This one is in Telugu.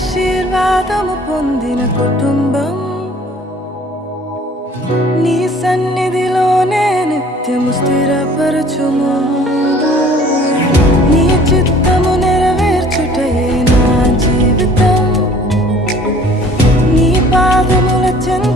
ఆశీర్వాదము పొందిన కుటుంబం. నీ సన్నిధిలోనే నిత్యము స్థిరపరచుము. నీ చిత్తము నెరవేర్చుటయే నా జీవితం. నీ పాదముల చెంద